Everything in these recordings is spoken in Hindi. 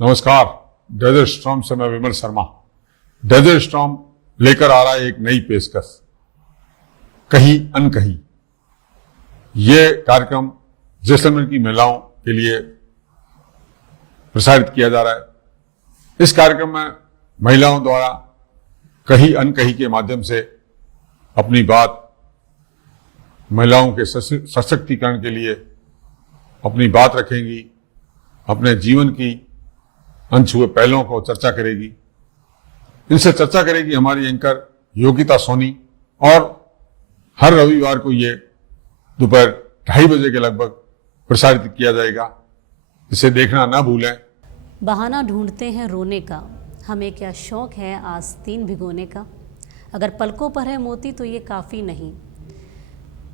नमस्कार। डेजर्ट स्टॉर्म से मैं विमल शर्मा। डेजर्ट स्टॉर्म लेकर आ रहा है एक नई पेशकश, कहीं अनकहीं। ये कार्यक्रम जैसलमेर की महिलाओं के लिए प्रसारित किया जा रहा है। इस कार्यक्रम में महिलाओं द्वारा कहीं अनकहीं के माध्यम से अपनी बात, महिलाओं के सशक्तिकरण के लिए अपनी बात रखेंगी, अपने जीवन की अनछुए पहलुओं को चर्चा करेगी। इनसे चर्चा करेगी हमारी एंकर योगिता सोनी, और हर रविवार को ये दोपहर 2:30 बजे के लगभग प्रसारित किया जाएगा। इसे देखना ना भूलें। बहाना ढूंढते हैं रोने का, हमें क्या शौक है आस्तीन भिगोने का। अगर पलकों पर है मोती तो ये काफ़ी नहीं,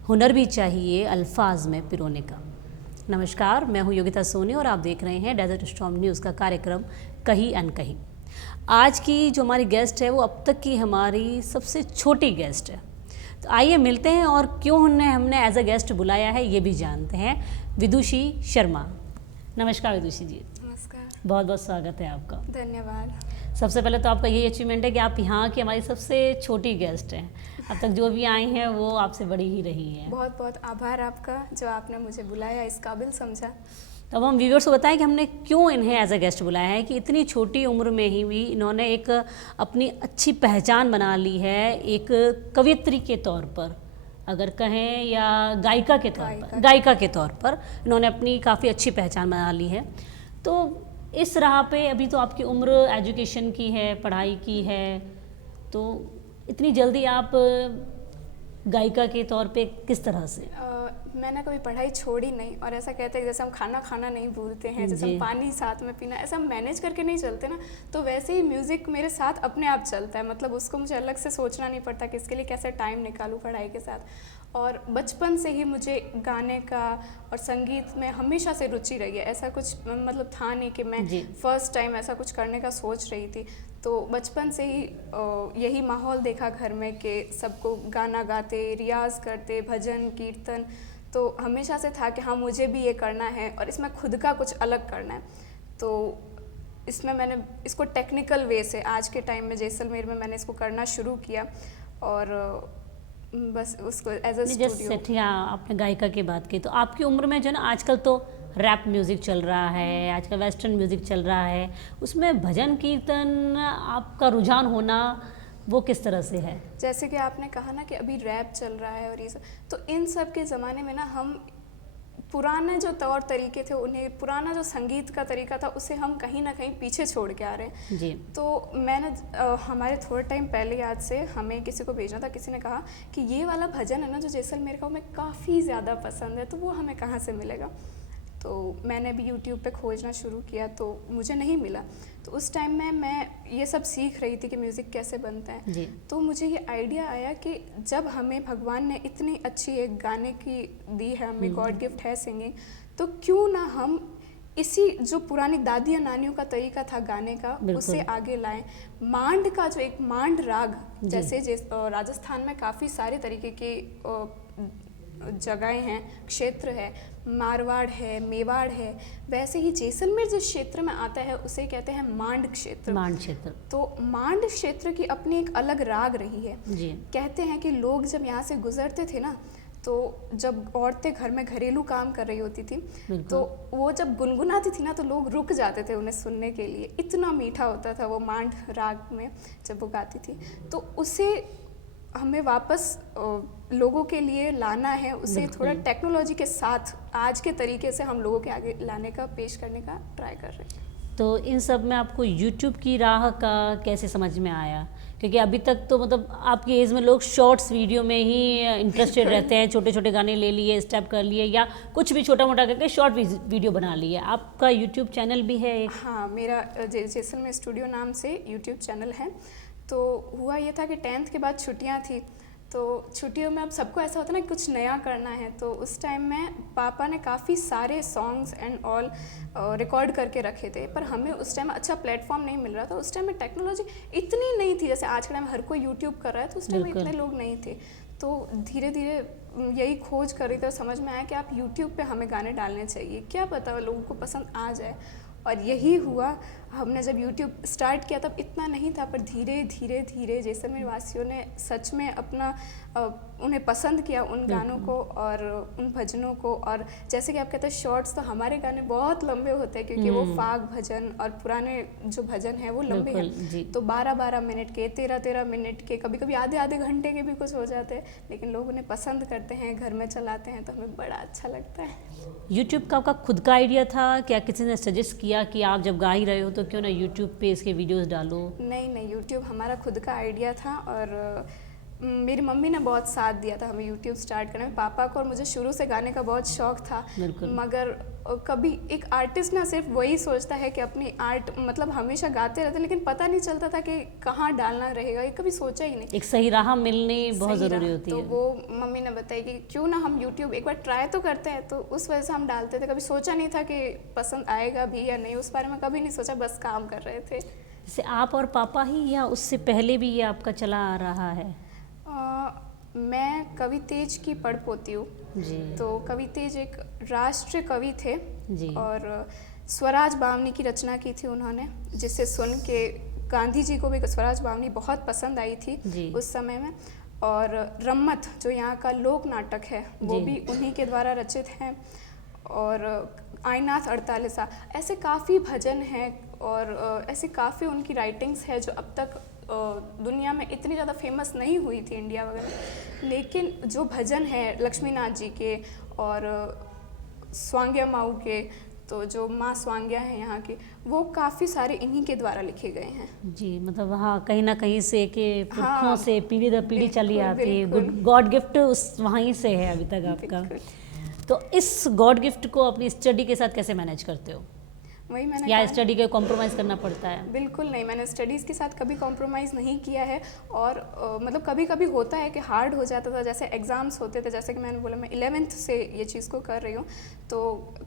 हुनर भी चाहिए अल्फाज में पिरोने का। नमस्कार, मैं हूँ योगिता सोनी और आप देख रहे हैं डेजर्ट स्टॉर्म न्यूज़ का कार्यक्रम कहीं अनकहीं। आज की जो हमारी गेस्ट है वो अब तक की हमारी सबसे छोटी गेस्ट है। तो आइए मिलते हैं और क्यों हमने एज अ गेस्ट बुलाया है ये भी जानते हैं। विदुषी शर्मा। नमस्कार विदुषी जी। नमस्कार। बहुत बहुत स्वागत है आपका। धन्यवाद। सबसे पहले तो आपका यही अचीवमेंट है कि आप यहाँ की हमारी सबसे छोटी गेस्ट हैं। अब तक जो भी आई हैं वो आपसे बड़ी ही रही हैं। बहुत बहुत आभार आपका जो आपने मुझे बुलाया, इस काबिल समझा। तब हम व्यूअर्स को बताएं कि हमने क्यों इन्हें एज अ गेस्ट बुलाया है, कि इतनी छोटी उम्र में ही भी इन्होंने एक अपनी अच्छी पहचान बना ली है, एक कवयित्री के तौर पर अगर कहें, या गायिका के तौर पर इन्होंने अपनी काफ़ी अच्छी पहचान बना ली है। तो इस राह पे अभी तो आपकी उम्र एजुकेशन की है, पढ़ाई की है, तो इतनी जल्दी आप गायिका के तौर पे किस तरह से? मैंने कभी पढ़ाई छोड़ी नहीं, और ऐसा कहते हैं जैसे हम खाना खाना नहीं भूलते हैं, जैसे हम पानी साथ में पीना, ऐसा हम मैनेज करके नहीं चलते ना, तो वैसे ही म्यूज़िक मेरे साथ अपने आप चलता है। मतलब उसको मुझे अलग से सोचना नहीं पड़ता कि इसके लिए कैसे टाइम निकालूं पढ़ाई के साथ। और बचपन से ही मुझे गाने का और संगीत में हमेशा से रुचि रही है। ऐसा कुछ मतलब था नहीं कि मैं फर्स्ट टाइम ऐसा कुछ करने का सोच रही थी। तो बचपन से ही यही माहौल देखा घर में कि सबको गाना गाते, रियाज़ करते, भजन कीर्तन, तो हमेशा से था कि हाँ मुझे भी ये करना है और इसमें खुद का कुछ अलग करना है। तो इसमें मैंने इसको टेक्निकल वे से आज के टाइम में जैसलमेर में मैंने इसको करना शुरू किया, और बस उसको एज अ स्टूडियो। आपने गायिका की बात की, तो आपकी उम्र में जो ना आजकल तो रैप म्यूज़िक चल रहा है, आजकल वेस्टर्न म्यूज़िक चल रहा है, उसमें भजन कीर्तन आपका रुझान होना वो किस तरह से है? जैसे कि आपने कहा ना कि अभी रैप चल रहा है और ये सब, तो इन सब के ज़माने में ना हम पुराने जो तौर तरीके थे, उन्हें पुराना जो संगीत का तरीका था उसे हम कहीं ना कहीं पीछे छोड़ के आ रहे हैं जी। तो मैंने हमारे थोड़े टाइम पहले याद से हमें किसी को भेजना था, किसी ने कहा कि ये वाला भजन है ना जो जैसलमेर का, हमें काफ़ी ज़्यादा पसंद है, तो वो हमें कहाँ से मिलेगा। तो मैंने भी यूट्यूब पे खोजना शुरू किया तो मुझे नहीं मिला। तो उस टाइम में मैं ये सब सीख रही थी कि म्यूज़िक कैसे बनता है जी। तो मुझे ये आइडिया आया कि जब हमें भगवान ने इतनी अच्छी एक गाने की दी है, हमें गॉड गिफ्ट है सिंगिंग, तो क्यों ना हम इसी जो पुरानी दादियाँ नानियों का तरीका था गाने का उसे आगे लाएं। मांड का जो एक मांड राग, जैसे राजस्थान में काफ़ी सारे तरीके के जगहें हैं, क्षेत्र है, मारवाड़ है, मेवाड़ है, वैसे ही जैसलमेर जिस क्षेत्र में आता है उसे कहते हैं मांड क्षेत्र। मांड क्षेत्र। तो मांड क्षेत्र की अपनी एक अलग राग रही है जी। कहते हैं कि लोग जब यहाँ से गुजरते थे ना, तो जब औरतें घर में घरेलू काम कर रही होती थी तो वो जब गुनगुनाती थी ना, तो लोग रुक जाते थे उन्हें सुनने के लिए, इतना मीठा होता था वो मांड राग में जब वो गाती थी। तो उसे हमें वापस लोगों के लिए लाना है, उसे थोड़ा टेक्नोलॉजी के साथ आज के तरीके से हम लोगों के आगे लाने का, पेश करने का ट्राई कर रहे हैं। तो इन सब में आपको YouTube की राह का कैसे समझ में आया? क्योंकि अभी तक तो मतलब आपकी एज में लोग शॉर्ट्स वीडियो में ही इंटरेस्टेड रहते हैं, छोटे छोटे गाने ले लिए, स्टेप कर लिए, या कुछ भी छोटा मोटा करके शॉर्ट वीडियो बना लिए। आपका YouTube चैनल भी है एक? हाँ, मेरा जैसलमेर स्टूडियो नाम से YouTube चैनल है। तो हुआ ये था कि 10th के बाद छुट्टियां थी, तो छुट्टियों में अब सबको ऐसा होता है ना कुछ नया करना है। तो उस टाइम में पापा ने काफ़ी सारे सॉन्ग्स एंड ऑल रिकॉर्ड करके रखे थे, पर हमें उस टाइम अच्छा प्लेटफॉर्म नहीं मिल रहा था। उस टाइम में टेक्नोलॉजी इतनी नहीं थी, जैसे आज के टाइम हर कोई यूट्यूब कर रहा है, तो उस टाइम में इतने लोग नहीं थे। तो धीरे धीरे यही खोज कर रही थी और समझ में आया कि आप यूट्यूब पे हमें गाने डालने चाहिए, क्या पता लोगों को पसंद आ जाए। और यही हुआ। हमने जब YouTube स्टार्ट किया तब इतना नहीं था, पर धीरे धीरे धीरे जैसलमेर वासियों ने सच में अपना उन्हें पसंद किया उन गानों को और उन भजनों को। और जैसे कि आप कहते हैं शॉर्ट्स, तो हमारे गाने बहुत लंबे होते हैं क्योंकि वो फाग भजन और पुराने जो भजन हैं वो लंबे हैं, तो 12-12 मिनट के, 13-13 मिनट के, कभी कभी आधे घंटे के भी कुछ हो जाते हैं, लेकिन लोग उन्हें पसंद करते हैं, घर में चलाते हैं, तो हमें बड़ा अच्छा लगता है। यूट्यूब का आपका खुद का आइडिया था, क्या किसी ने सजेस्ट किया कि आप जब गा ही रहे हो तो क्यों ना यूट्यूब पे इसके वीडियोस डालो? नहीं, यूट्यूब हमारा खुद का आइडिया था और मेरी मम्मी ने बहुत साथ दिया था हमें यूट्यूब स्टार्ट करने में। पापा को और मुझे शुरू से गाने का बहुत शौक था, मगर कभी एक आर्टिस्ट ना सिर्फ वही सोचता है कि अपनी आर्ट मतलब हमेशा गाते रहते, लेकिन पता नहीं चलता था कि कहाँ डालना रहेगा, ये कभी सोचा ही नहीं। एक सही राह मिलनी बहुत ज़रूरी होती है। तो वो मम्मी ने बताई कि क्यों ना हम यूट्यूब एक बार ट्राई तो करते हैं, तो उस वजह से हम डालते थे। कभी सोचा नहीं था कि पसंद आएगा भी या नहीं, उस बारे में कभी नहीं सोचा, बस काम कर रहे थे। जैसे आप और पापा ही या उससे पहले भी ये आपका चला आ रहा है? मैं कवि तेज की पढ़ पोती हूँ जी। तो कवि तेज एक राष्ट्रीय कवि थे जी। और स्वराज बावनी की रचना की थी उन्होंने, जिसे सुन के गांधी जी को भी स्वराज बावनी बहुत पसंद आई थी जी। उस समय में। और रम्मत जो यहाँ का लोक नाटक है वो भी उन्हीं के द्वारा रचित है। और आईनाथ अड़तालिसा, ऐसे काफ़ी भजन हैं और ऐसे काफ़ी उनकी राइटिंग्स है जो अब तक दुनिया में इतनी ज़्यादा फेमस नहीं हुई थी इंडिया वगैरह, लेकिन जो भजन है लक्ष्मीनाथ जी के और स्वांग्या माऊ के, तो जो माँ स्वांग्या है यहाँ की, वो काफ़ी सारे इन्हीं के द्वारा लिखे गए हैं जी। मतलब हाँ, कहीं ना कहीं से कि पुरखों से पीढ़ी दर पीढ़ी चली आती है, गॉड गिफ्ट उस वहीं से है अभी तक आपका। तो इस गॉड गिफ्ट को अपनी स्टडी के साथ कैसे मैनेज करते हो? वही मैंने या स्टडी के कॉम्प्रोमाइज़ करना पड़ता है? बिल्कुल नहीं, मैंने स्टडीज़ के साथ कभी कॉम्प्रोमाइज़ नहीं किया है। और मतलब कभी कभी होता है कि हार्ड हो जाता था, जैसे एग्ज़ाम्स होते थे, जैसे कि मैंने बोला मैं 11th से ये चीज़ को कर रही हूँ, तो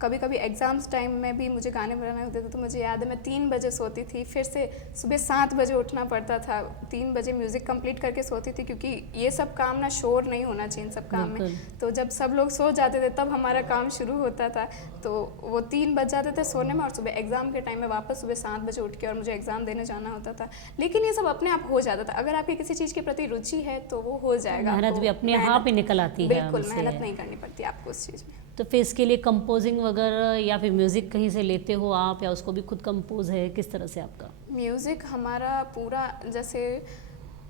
कभी कभी एग्ज़ाम्स टाइम में भी मुझे गाने बनाने होते थे। तो मुझे याद है मैं 3 बजे सोती थी, फिर से सुबह 7 बजे उठना पड़ता था, 3 बजे म्यूज़िक कंप्लीट करके सोती थी, क्योंकि ये सब काम ना शोर नहीं होना चाहिए इन सब काम में। तो जब सब लोग सो जाते थे तब हमारा काम शुरू होता था, तो वो 3 बज जाते थे सोने में, और सुबह एग्ज़ाम के टाइम में वापस सुबह 7 बजे उठ के और मुझे एग्ज़ाम देने जाना होता था। लेकिन ये सब अपने आप हो जाता था, अगर आपकी किसी चीज़ के प्रति रुचि है तो वो हो जाएगा। मेहनत भी अपने आप ही निकल आती है। बिल्कुल, मेहनत नहीं करनी पड़ती आपको उस चीज़ में। तो फिर इसके लिए कंपोजिंग वगैरह या फिर म्यूज़िक कहीं से लेते हो आप, या उसको भी खुद कंपोज है, किस तरह से आपका? म्यूज़िक हमारा पूरा, जैसे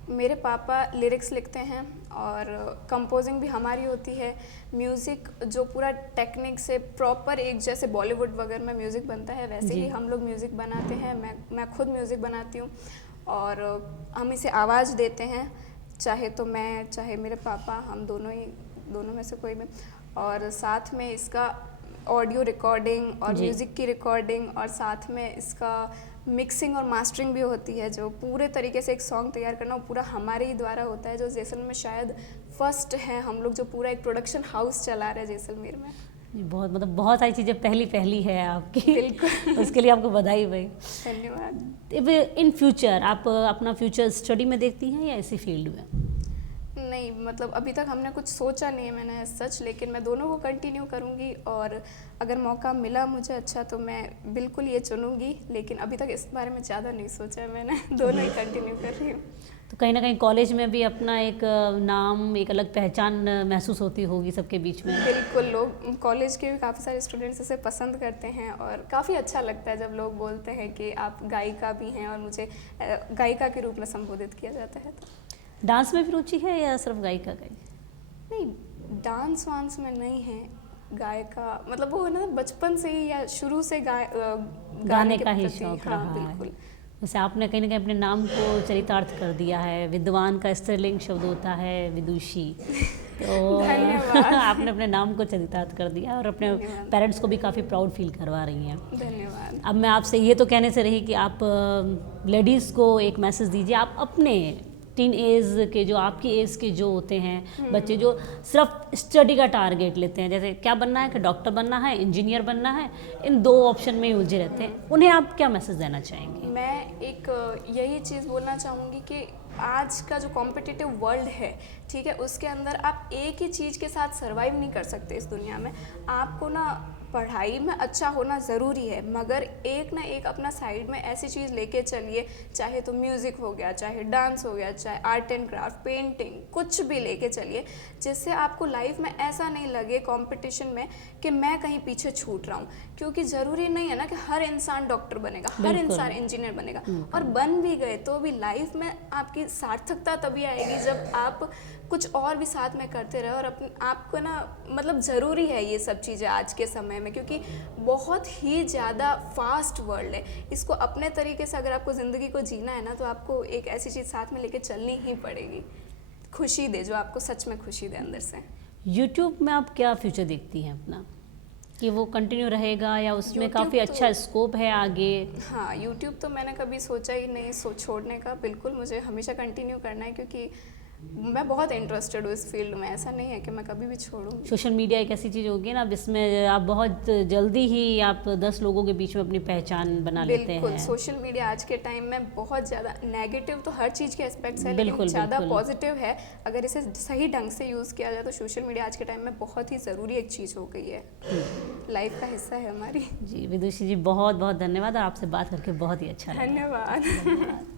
मेरे पापा लिरिक्स लिखते हैं और कंपोजिंग भी हमारी होती है। म्यूज़िक जो पूरा टेक्निक से प्रॉपर एक जैसे बॉलीवुड वगैरह में म्यूज़िक बनता है वैसे ही हम लोग म्यूज़िक बनाते हैं। मैं खुद म्यूज़िक बनाती हूँ और हम इसे आवाज़ देते हैं, चाहे तो मैं चाहे मेरे पापा, हम दोनों में से कोई भी। और साथ में इसका ऑडियो रिकॉर्डिंग और म्यूज़िक की रिकॉर्डिंग और साथ में इसका मिक्सिंग और मास्टरिंग भी होती है। जो पूरे तरीके से एक सॉन्ग तैयार करना वो पूरा हमारे ही द्वारा होता है, जो जैसलमेर में शायद फर्स्ट है हम लोग जो पूरा एक प्रोडक्शन हाउस चला रहे हैं जैसलमेर में। बहुत सारी चीज़ें पहली है आपकी। बिल्कुल उसके लिए आपको बधाई भाई, धन्यवाद। इन फ्यूचर आप अपना फ्यूचर स्टडी में देखती हैं या इसी फील्ड में? नहीं, मतलब अभी तक हमने कुछ सोचा नहीं है मैंने सच, लेकिन मैं दोनों को कंटिन्यू करूँगी और अगर मौका मिला मुझे अच्छा तो मैं बिल्कुल ये चुनूँगी, लेकिन अभी तक इस बारे में ज़्यादा नहीं सोचा है मैंने, दोनों ही कंटिन्यू कर रही हूँ। तो कहीं ना कहीं कॉलेज में भी अपना एक नाम, एक अलग पहचान महसूस होती होगी सबके बीच में? बिल्कुल, लोग कॉलेज के भी काफ़ी सारे स्टूडेंट्स इसे पसंद करते हैं और काफ़ी अच्छा लगता है जब लोग बोलते हैं कि आप गायिका भी हैं और मुझे गायिका के रूप में संबोधित किया जाता है। डांस में भी रुचि है या सिर्फ गायिका का ही? नहीं, डांस वांस में नहीं है, गायिका मतलब वो है ना बचपन से ही या शुरू से गाने का ही शौक रहा है। वैसे आपने कहीं ना कहीं अपने नाम को चरितार्थ कर दिया है। विद्वान का स्त्रीलिंग शब्द होता है विदुषी, तो आपने अपने नाम को चरितार्थ कर दिया और अपने पेरेंट्स को भी काफ़ी प्राउड फील करवा रही हैं। धन्यवाद। अब मैं आपसे ये तो कहने से रही कि आप लेडीज़ को एक मैसेज दीजिए। आप अपने टीन एज के जो आपकी एज के जो होते हैं बच्चे जो सिर्फ स्टडी का टारगेट लेते हैं, जैसे क्या बनना है कि डॉक्टर बनना है, इंजीनियर बनना है, इन 2 ऑप्शन में ही उलझे रहते हैं, उन्हें आप क्या मैसेज देना चाहेंगे? मैं एक यही चीज़ बोलना चाहूँगी कि आज का जो कॉम्पिटिटिव वर्ल्ड है, ठीक है, उसके अंदर आप एक ही चीज़ के साथ सर्वाइव नहीं कर सकते इस दुनिया में। आपको ना पढ़ाई में अच्छा होना ज़रूरी है, मगर एक ना एक अपना साइड में ऐसी चीज़ लेके चलिए, चाहे तो म्यूज़िक हो गया, चाहे डांस हो गया, चाहे आर्ट एंड क्राफ्ट, पेंटिंग, कुछ भी लेके चलिए, जिससे आपको लाइफ में ऐसा नहीं लगे कंपटीशन में कि मैं कहीं पीछे छूट रहा हूँ। क्योंकि ज़रूरी नहीं है ना कि हर इंसान डॉक्टर बनेगा, हर बिल्कुल। इंसान इंजीनियर बनेगा, और बन भी गए तो भी लाइफ में आपकी सार्थकता तभी आएगी जब आप कुछ और भी साथ में करते रहे। और अपने आपको ना मतलब ज़रूरी है ये सब चीज़ें आज के समय में, क्योंकि बहुत ही ज़्यादा फास्ट वर्ल्ड है। इसको अपने तरीके से अगर आपको ज़िंदगी को जीना है ना, तो आपको एक ऐसी चीज़ साथ में लेके चलनी ही पड़ेगी, खुशी दे, जो आपको सच में खुशी दे अंदर से। यूट्यूब में आप क्या फ्यूचर देखती हैं अपना, कि वो कंटिन्यू रहेगा या उसमें YouTube काफ़ी अच्छा तो- स्कोप है आगे? हाँ, यूट्यूब तो मैंने कभी सोचा ही नहीं छोड़ने का, बिल्कुल मुझे हमेशा कंटिन्यू करना है, क्योंकि मैं बहुत इंटरेस्टेड हूँ इस फील्ड में। ऐसा नहीं है कि मैं कभी भी छोड़ूंगी। सोशल मीडिया एक ऐसी चीज़ होगी ना, अब इसमें आप बहुत जल्दी ही आप 10 लोगों के बीच में अपनी पहचान बना लेते बिल्कुल, हैं। सोशल मीडिया आज के टाइम में बहुत ज़्यादा नेगेटिव तो हर चीज़ के एस्पेक्ट्स है, लेकिन बिल्कुल, ज़्यादा बिल्कुल। पॉजिटिव है। अगर इसे सही ढंग से यूज़ किया जाए तो सोशल मीडिया आज के टाइम में बहुत ही ज़रूरी एक चीज़ हो गई है, लाइफ का हिस्सा है हमारी। जी विदुषी जी, बहुत बहुत धन्यवाद, और आपसे बात करके बहुत ही अच्छा लगा। धन्यवाद।